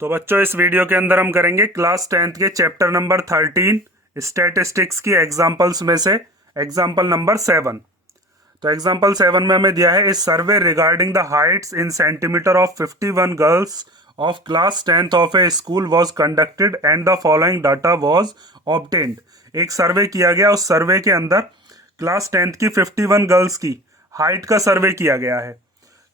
तो बच्चों इस वीडियो के अंदर हम करेंगे क्लास 10th के चैप्टर नंबर 13 स्टैटिस्टिक्स की एग्जाम्पल्स में से एग्जाम्पल नंबर 7। तो एग्जाम्पल 7 में हमें दिया है इस survey regarding the heights in centimetre of 51 girls of class 10th of a school was conducted and the following data was obtained. एक सर्वे किया गया, उस सर्वे के अंदर क्लास 10th की 51 गर्ल्स की हाइट का सर्वे किया गया है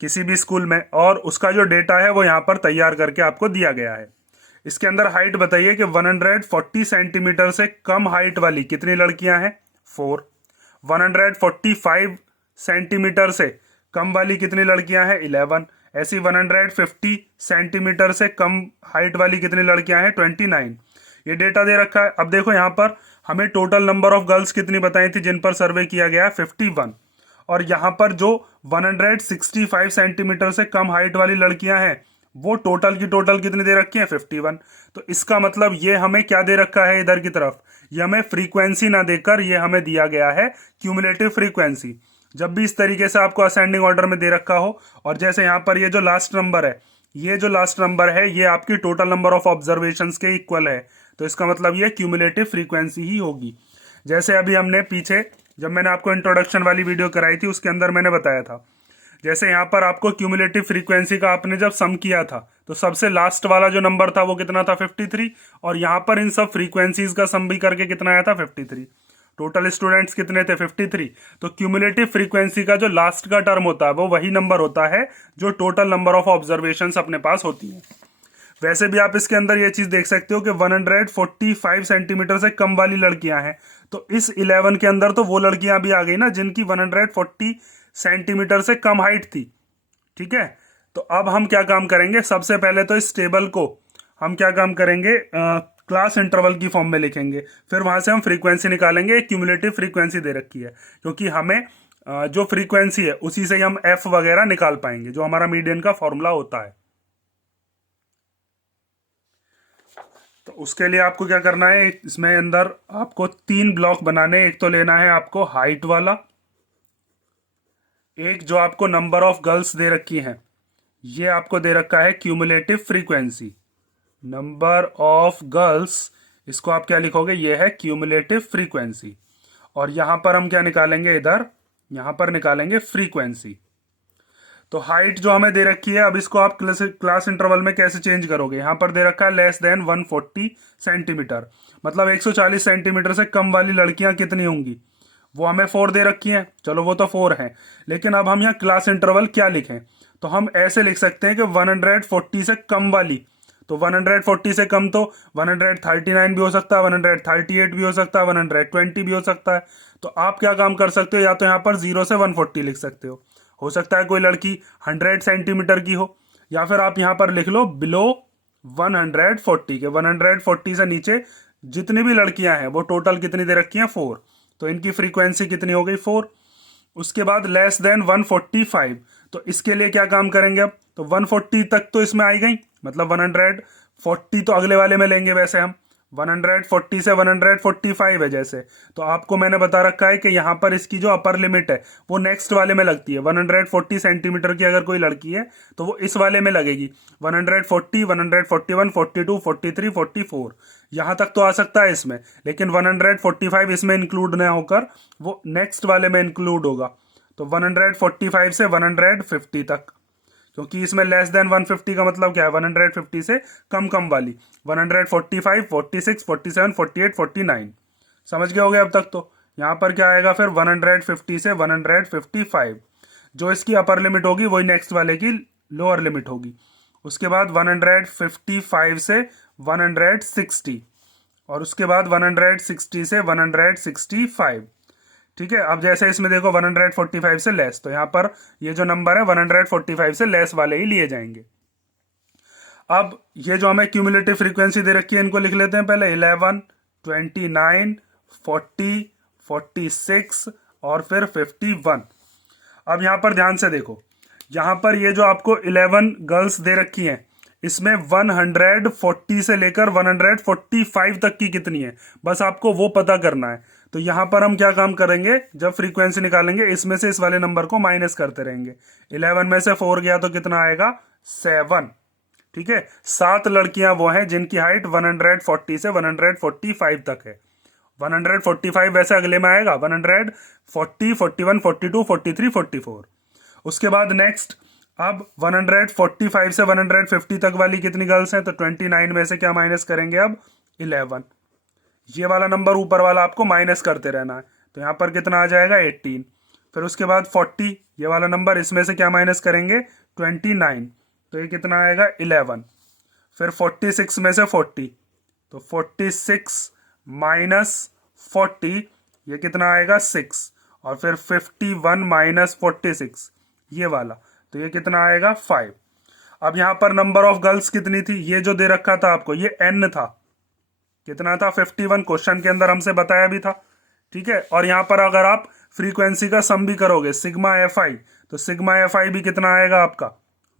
किसी भी स्कूल में, और उसका जो डेटा है वो यहाँ पर तैयार करके आपको दिया गया है। इसके अंदर हाइट बताइए कि 140 सेंटीमीटर से कम हाइट वाली कितनी लड़कियां हैं? 4। 145 सेंटीमीटर से कम वाली कितनी लड़कियां हैं? 11। ऐसी 150 सेंटीमीटर से कम हाइट वाली कितनी लड़कियां हैं? 29। ये डेटा दे रखा है। अब देखो यहाँ पर हमें टोटल नंबर ऑफ गर्ल्स कितनी बताई थी जिन पर सर्वे किया गया है? 51। और यहाँ पर जो 165 सेंटीमीटर से कम हाइट वाली लड़कियां हैं वो टोटल की टोटल कितनी दे रखी है? 51। तो इसका मतलब ये हमें क्या दे रखा है इधर की तरफ? ये हमें फ्रीक्वेंसी ना देकर ये हमें दिया गया है क्यूमुलेटिव फ्रीक्वेंसी। जब भी इस तरीके से आपको असेंडिंग ऑर्डर में दे रखा हो, और जैसे यहाँ पर ये जो लास्ट नंबर है, ये जो लास्ट नंबर है ये आपकी टोटल नंबर ऑफ ऑब्जर्वेशंस के इक्वल है, तो इसका मतलब ये क्यूमुलेटिव फ्रीक्वेंसी ही होगी। जैसे अभी हमने पीछे जब मैंने आपको इंट्रोडक्शन वाली वीडियो कराई थी उसके अंदर मैंने बताया था, जैसे यहाँ पर आपको क्यूमुलेटिव फ्रीक्वेंसी का आपने जब सम किया था तो सबसे लास्ट वाला जो नंबर था वो कितना था? 53। और यहाँ पर इन सब फ्रीक्वेंसीज का सम भी करके कितना आया था? 53। टोटल स्टूडेंट्स कितने थे? 53। तो क्यूमुलेटिव फ्रीक्वेंसी का जो लास्ट का टर्म होता है वो वही नंबर होता है जो टोटल नंबर ऑफ ऑब्जर्वेशंस अपने पास होती है। वैसे भी आप इसके अंदर ये चीज देख सकते हो कि 145 सेंटीमीटर से कम वाली लड़कियां हैं, तो इस 11 के अंदर तो वो लड़कियां भी आ गई ना जिनकी 140 सेंटीमीटर से कम हाइट थी। ठीक है, तो अब हम क्या काम करेंगे? सबसे पहले तो इस टेबल को हम क्या काम करेंगे? क्लास इंटरवल की फॉर्म में लिखेंगे, फिर वहां से हम फ्रीक्वेंसी निकालेंगे। क्यूमुलेटिव फ्रीक्वेंसी दे रखी है क्योंकि हमें जो फ्रीक्वेंसी है उसी से ही हम एफ वगैरह निकाल पाएंगे जो हमारा मीडियन का फॉर्मूला होता है। तो उसके लिए आपको क्या करना है, इसमें अंदर आपको 3 ब्लॉक बनाने। एक तो लेना है आपको हाइट वाला, एक जो आपको नंबर ऑफ गर्ल्स दे रखी हैं, ये आपको दे रखा है cumulative frequency. Number of girls, इसको आप क्या लिखोगे? ये है क्यूमुलेटिव फ्रीक्वेंसी। और यहां पर हम क्या निकालेंगे? इधर यहां पर निकालेंगे फ्रीक्वेंसी। तो हाइट जो हमें दे रखी है, अब इसको आप क्लास इंटरवल में कैसे चेंज करोगे? यहां पर दे रखा है लेस देन 140 सेंटीमीटर, मतलब 140 सेंटीमीटर से कम वाली लड़कियां कितनी होंगी? वो हमें 4 दे रखी हैं, चलो वो तो 4 हैं, लेकिन अब हम यहाँ क्लास इंटरवल क्या लिखें? तो हम ऐसे लिख सकते हैं कि 140 से कम वाली, तो 140 से कम तो 139 भी हो सकता है, 138 भी हो सकता है, 120 भी हो सकता है। तो आप क्या काम कर सकते हो, या तो यहाँ पर 0 से 140 लिख सकते हो सकता है कोई लड़की 100 सेंटीमीटर की हो, या फिर आप यहां पर लिख लो बिलो 140 के 140 से नीचे जितनी भी लड़कियां हैं वो टोटल कितनी दे रखी हैं? 4। तो इनकी फ्रीक्वेंसी कितनी हो गई? 4। उसके बाद लेस देन 145, तो इसके लिए क्या काम करेंगे? अब तो 140 तक तो इसमें आई गई, मतलब 140 तो अगले वाले में लेंगे। वैसे हम 140 से 145 है जैसे, तो आपको मैंने बता रखा है कि यहाँ पर इसकी जो अपर लिमिट है वो नेक्स्ट वाले में लगती है। 140 सेंटीमीटर की अगर कोई लड़की है तो वो इस वाले में लगेगी। 140, 141, 42, 43, 44 यहाँ तक तो आ सकता है इसमें, लेकिन 145 इसमें इंक्लूड ना होकर वो नेक्स्ट वाले में इंक्लूड होगा। तो 145 से 150 तक, क्योंकि इसमें लेस देन 150 का मतलब क्या है? 150 से कम कम वाली 145, 46, 47, 48, 49। समझ गए होगे अब तक? तो यहाँ पर क्या आएगा फिर? 150 से 155, जो इसकी अपर लिमिट होगी वही नेक्स्ट वाले की लोअर लिमिट होगी। उसके बाद 155 से 160, और उसके बाद 160 से 165। ठीक है, अब जैसे इसमें देखो 145 से लेस, तो यहां पर ये जो नंबर है 145 से लेस वाले ही लिए जाएंगे। अब ये जो हमें क्यूमुलेटिव फ्रीक्वेंसी दे रखी है इनको लिख लेते हैं पहले। 11, 29, 40, 46 और फिर 51। अब यहां पर ध्यान से देखो, यहां पर ये जो आपको 11 गर्ल्स दे रखी हैं इसमें 140 से लेकर 145 तक की कितनी है, बस आपको वो पता करना है। तो यहां पर हम क्या काम करेंगे? जब फ्रीक्वेंसी निकालेंगे इसमें से इस वाले नंबर को माइनस करते रहेंगे। 11 में से 4 गया तो कितना आएगा? 7। ठीक है, 7 लड़कियां वो हैं जिनकी हाइट 140 से 145 तक है। 145 वैसे अगले में आएगा, 140, 41, 42, 43, 44। उसके बाद नेक्स्ट, अब 145 से 150 तक वाली कितनी गर्ल्स हैं, तो 29 में से क्या माइनस करेंगे अब, 11। ये वाला नंबर ऊपर वाला आपको माइनस करते रहना है, तो यहाँ पर कितना आ जाएगा, 18। फिर उसके बाद 40, ये वाला नंबर, इसमें से क्या माइनस करेंगे, 29, तो ये कितना आएगा, 11। फिर 46 में से 40, तो 46 माइनस 40, ये कितना आएगा, 6। और फिर 51 माइनस 46, ये वाला, तो ये कितना आएगा, 5। अब यहाँ पर नंबर ऑफ गर्ल्स कितनी थी, ये जो दे रखा था आपको, ये n था, कितना था, 51, क्वेश्चन के अंदर हमसे बताया भी था। ठीक है, और यहाँ पर अगर आप फ्रीक्वेंसी का सम भी करोगे, सिग्मा एफ आई, तो सिग्मा एफ आई भी कितना आएगा आपका,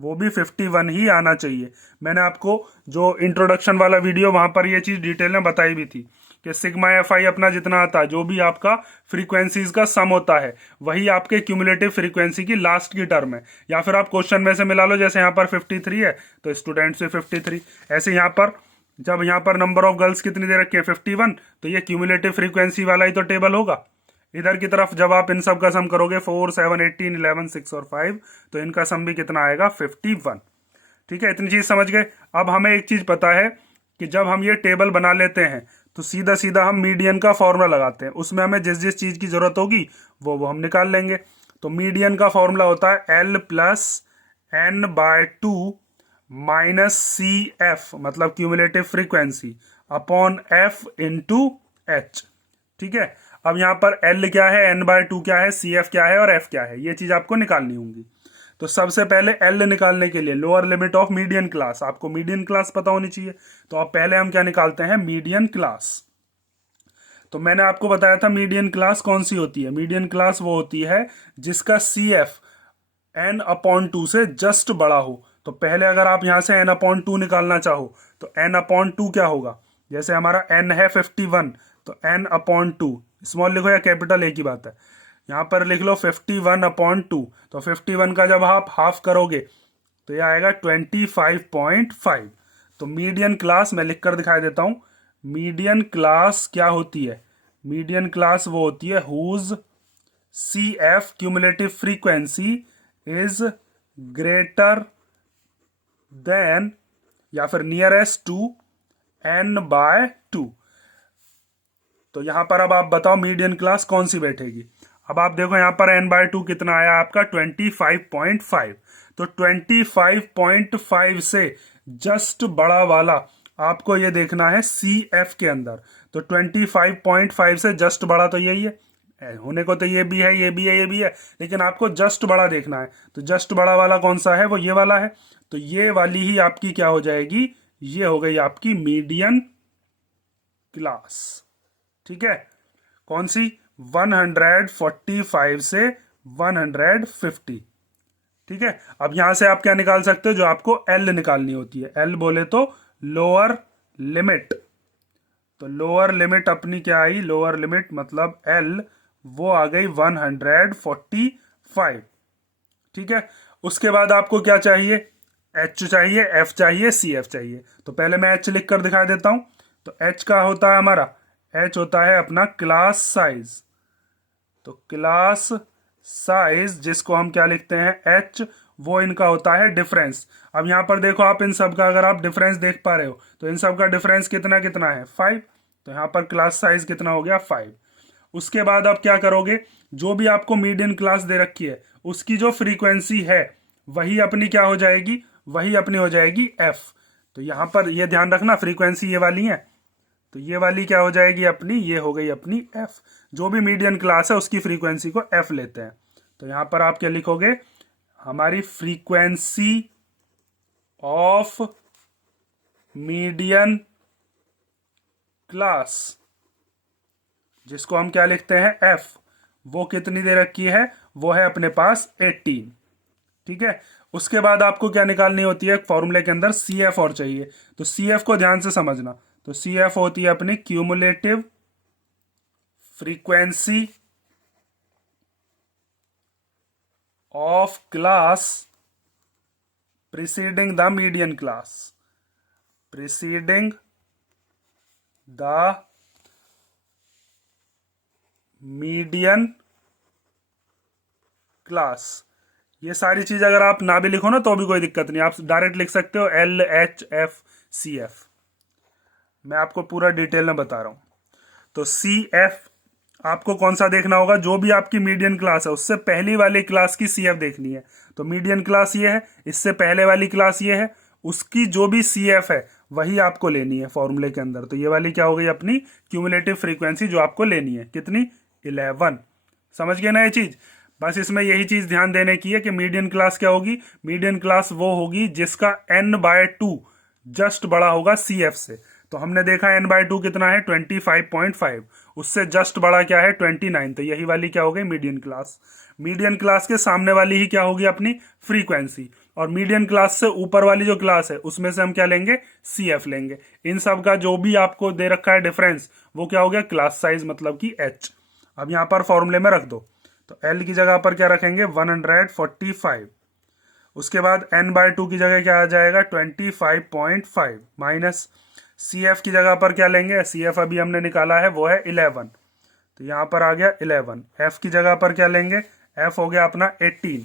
वो भी 51 ही आना चाहिए। मैंने आपको जो इंट्रोडक्शन वाला वीडियो, वहां पर ये चीज डिटेल में बताई भी थी कि सिग्मा एफ आई अपना जितना आता है, जो भी आपका फ्रीक्वेंसीज का सम होता है, वही आपके क्यूमुलेटिव फ्रीक्वेंसी की लास्ट की टर्म है। या फिर आप क्वेश्चन में से मिला लो, जैसे यहाँ पर 53 है तो स्टूडेंट से 53, ऐसे यहाँ पर जब यहाँ पर नंबर ऑफ गर्ल्स कितनी दे रखी है, 51, तो ये क्यूमुलेटिव फ्रीक्वेंसी वाला ही तो टेबल होगा। इधर की तरफ जब आप इन सब का सम करोगे, 4, 7, 18, 11, 6 और 5, तो इनका सम भी कितना आएगा, 51। ठीक है, इतनी चीज समझ गए। अब हमें एक चीज पता है कि जब हम ये टेबल बना लेते हैं तो सीधा सीधा हम मीडियन का फॉर्मूला लगाते हैं, उसमें हमें जिस जिस चीज की जरूरत होगी वो हम निकाल लेंगे। तो मीडियन का फॉर्मूला होता है L plus n/2 minus C F, मतलब cumulative frequency, upon F into H. ठीक है, अब यहाँ पर L क्या है, n/2 क्या है, सी एफ क्या है और f क्या है, ये चीज आपको निकालनी होगी। तो सबसे पहले L निकालने के लिए lower limit of median class, आपको मीडियन क्लास पता होनी चाहिए। तो अब पहले हम क्या निकालते हैं, मीडियन क्लास। तो मैंने आपको बताया था मीडियन क्लास कौन सी होती है, मीडियन क्लास वो होती है जिसका सी एफ n/2 से जस्ट बड़ा हो। तो पहले अगर आप यहां से n/2 निकालना चाहो तो n/2 क्या होगा, जैसे हमारा n है 51, तो n/2 स्मॉल लिखो या कैपिटल एक ही बात है, यहां पर लिख लो 51/2। तो 51 का जब आप हाफ करोगे तो यह आएगा 25.5। तो मीडियन क्लास मैं लिख कर दिखाई देता हूं, मीडियन क्लास क्या होती है, मीडियन क्लास वो होती है whose C F cumulative frequency is greater than या फिर नियरेस्ट टू n/2। तो यहां पर अब आप बताओ मीडियन क्लास कौन सी बैठेगी। अब आप देखो यहां पर n/2 कितना आया आपका, 25.5। तो 25.5 से जस्ट बड़ा वाला आपको ये देखना है सी एफ के अंदर। तो 25.5 से जस्ट बड़ा तो यही है, होने को तो ये भी है, ये भी है, ये भी है, लेकिन आपको जस्ट बड़ा देखना है। तो जस्ट बड़ा वाला कौन सा है, वो ये वाला है। तो ये वाली ही आपकी क्या हो जाएगी, ये हो गई आपकी मीडियन क्लास। ठीक है, कौन सी, 145 से 150। ठीक है, अब यहां से आप क्या निकाल सकते हो, जो आपको एल निकालनी होती है, एल बोले तो लोअर लिमिट। तो लोअर लिमिट अपनी क्या आई, लोअर लिमिट मतलब एल, वो आ गई 145। ठीक है, उसके बाद आपको क्या चाहिए, एच चाहिए, एफ चाहिए, सी एफ चाहिए। तो पहले मैं एच लिख कर दिखा देता हूं। तो एच का होता है हमारा, एच होता है अपना क्लास साइज। तो क्लास साइज जिसको हम क्या लिखते हैं, एच, वो इनका होता है डिफरेंस। अब यहां पर देखो आप इन सब का अगर आप डिफरेंस देख पा रहे हो, तो इन सब का डिफरेंस कितना कितना है, 5। तो यहां पर क्लास साइज कितना हो गया, 5। उसके बाद आप क्या करोगे, जो भी आपको मीडियन क्लास दे रखी है उसकी जो फ्रीक्वेंसी है वही अपनी क्या हो जाएगी, वही अपनी हो जाएगी एफ। तो यहां पर ये ध्यान रखना, फ्रीक्वेंसी ये वाली है, तो ये वाली क्या हो जाएगी अपनी, ये हो गई अपनी एफ। जो भी मीडियन क्लास है उसकी फ्रीक्वेंसी को एफ लेते हैं। तो यहां पर आप क्या लिखोगे, हमारी फ्रीक्वेंसी ऑफ मीडियन क्लास, जिसको हम क्या लिखते हैं, एफ, वो कितनी दे रखी है, वो है अपने पास 18। ठीक है, उसके बाद आपको क्या निकालनी होती है, फॉर्मूले के अंदर सी एफ और चाहिए। तो सी एफ को ध्यान से समझना। तो सी एफ होती है अपनी cumulative frequency of class preceding the median class. Preceding the median class. ये सारी चीज अगर आप ना भी लिखो ना तो भी कोई दिक्कत नहीं, आप डायरेक्ट लिख सकते हो LHFCF। मैं आपको पूरा डिटेल में बता रहा हूं। तो CF आपको कौन सा देखना होगा, जो भी आपकी मीडियन क्लास है उससे पहली वाली क्लास की CF देखनी है। तो मीडियन क्लास ये है, इससे पहले वाली क्लास ये है, उसकी जो भी CF है वही आपको लेनी है फॉर्मूले के अंदर। तो ये वाली क्या हो गई अपनी क्यूमुलेटिव फ्रीक्वेंसी जो आपको लेनी है, कितनी, 11। समझ गए ना ये चीज। बस इसमें यही चीज ध्यान देने की है कि मीडियन क्लास क्या होगी, मीडियन क्लास वो होगी जिसका n/2 जस्ट बड़ा होगा CF से। तो हमने देखा n/2 कितना है, 25.5, उससे जस्ट बड़ा क्या है, 29। तो यही वाली क्या हो गई मीडियन क्लास। मीडियन क्लास के सामने वाली ही क्या होगी अपनी फ्रीक्वेंसी, और मीडियन क्लास से ऊपर वाली जो क्लास है उसमें से हम क्या लेंगे, CF लेंगे। इन सब का जो भी आपको दे रखा है डिफरेंस वो क्या हो गया, क्लास साइज मतलब कि H। अब यहां पर फॉर्मूले में रख दो। तो L की जगह पर क्या रखेंगे, 145। उसके बाद n/2 की जगह क्या आ जाएगा, 25.5 माइनस CF की जगह पर क्या लेंगे, CF अभी हमने निकाला है वो है 11। तो यहां पर आ गया 11। F की जगह पर क्या लेंगे, F हो गया अपना 18।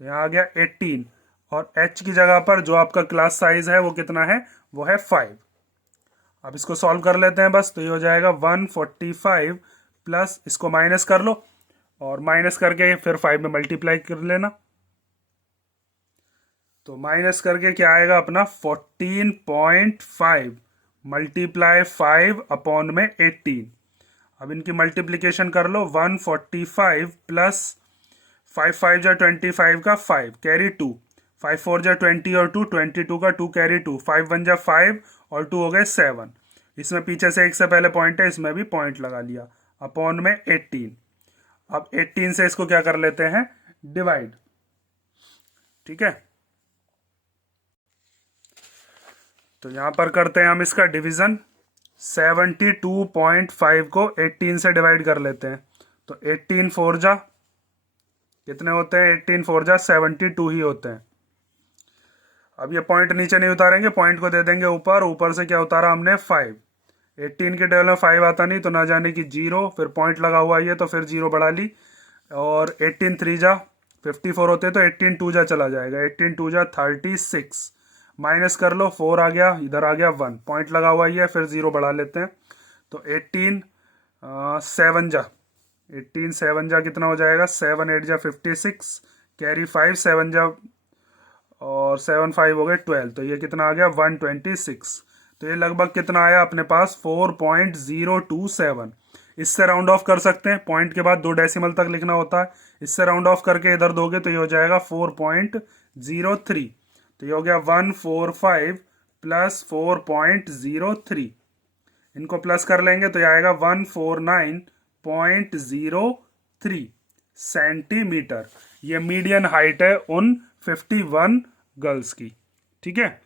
तो यहां आ गया 18। और H की जगह पर जो आपका क्लास साइज है वो कितना है, वो है 5। अब इसको सॉल्व कर लेते हैं बस। तो ये हो जाएगा 145 प्लस इसको माइनस कर लो, और माइनस करके फिर 5 में मल्टीप्लाई कर लेना। तो माइनस करके क्या आएगा अपना 14.5 मल्टीप्लाई 5 अपॉन में 18। अब इनकी मल्टीप्लीकेशन कर लो, 145 प्लस 5 5 जा 25 का 5 कैरी 2, 5 4 जा 20 और 2 22 का 2 कैरी 2, 5 1 जा 5 और 2 हो गए 7। इसमें पीछे से एक से पहले पॉइंट है, इसमें भी पॉइंट लगा लिया, अपॉन में 18। अब 18 से इसको क्या कर लेते हैं, डिवाइड। ठीक है, तो यहां पर करते हैं हम इसका डिवीजन। 72.5 को 18 से डिवाइड कर लेते हैं। तो 18 4 जा कितने होते हैं, 18 4 जा 72 ही होते हैं। अब ये पॉइंट नीचे नहीं उतारेंगे, पॉइंट को दे देंगे ऊपर। ऊपर से क्या उतारा हमने, 5। 18 के टेबल में 5 आता नहीं तो ना जाने की 0, फिर पॉइंट लगा हुआ है तो फिर 0 बढ़ा ली। और 18 3 जा 54 होते तो 18 2 जा चला जाएगा, 18 2 जा 36। माइनस कर लो, 4 आ गया, इधर आ गया 1, पॉइंट लगा हुआ है फिर 0 बढ़ा लेते हैं। तो 18 7 जा 18 7 जा कितना हो जाएगा, 7 8 जा 56 कैरी 5 7 जा और 7 5 हो गए 12। तो ये कितना आ गया 126। तो ये लगभग कितना आया अपने पास, 4.027। इससे राउंड ऑफ कर सकते हैं, पॉइंट के बाद 2 डेसिमल तक लिखना होता है। इससे राउंड ऑफ करके इधर दोगे तो ये हो जाएगा 4.03। तो ये हो गया 145 प्लस 4.03। इनको प्लस कर लेंगे तो ये आएगा 149.03 सेंटीमीटर। ये मीडियन हाइट है उन 51 गर्ल्स की। ठीक है,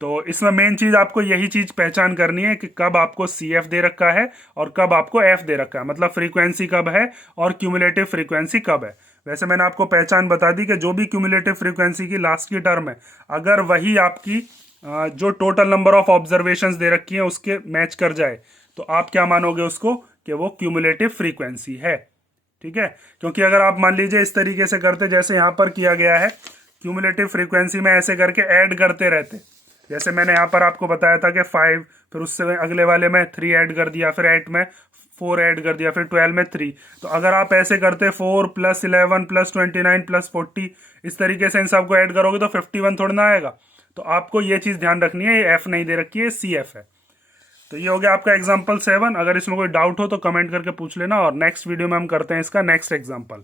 तो इसमें मेन चीज आपको यही चीज पहचान करनी है कि कब आपको CF दे रखा है और कब आपको F दे रखा है, मतलब फ्रीक्वेंसी कब है और क्यूमुलेटिव फ्रीक्वेंसी कब है। वैसे मैंने आपको पहचान बता दी कि जो भी क्यूमुलेटिव फ्रीक्वेंसी की लास्ट की टर्म है, अगर वही आपकी जो टोटल नंबर ऑफ ऑब्जर्वेशंस दे रखी है उसके मैच कर जाए तो आप क्या मानोगे उसको, कि वो क्यूमुलेटिव फ्रीक्वेंसी है। ठीक है, क्योंकि अगर आप मान लीजिए इस तरीके से करते जैसे यहाँ पर किया गया है, क्यूमुलेटिव फ्रीक्वेंसी में ऐसे करके ऐड करते रहते, जैसे मैंने यहाँ पर आपको बताया था कि 5, फिर उससे अगले वाले में 3 ऐड कर दिया, फिर 8 में 4 ऐड कर दिया, फिर 12 में 3। तो अगर आप ऐसे करते 4 + 11 + 29 + 40, इस तरीके से इन सबको ऐड करोगे तो 51 थोड़ा ना आएगा। तो आपको ये चीज ध्यान रखनी है, ये F नहीं दे रखी है, CF है। तो ये हो गया आपका एग्जाम्पल 7। अगर इसमें कोई डाउट हो तो कमेंट करके पूछ लेना, और नेक्स्ट वीडियो में हम करते हैं इसका नेक्स्ट एग्जाम्पल।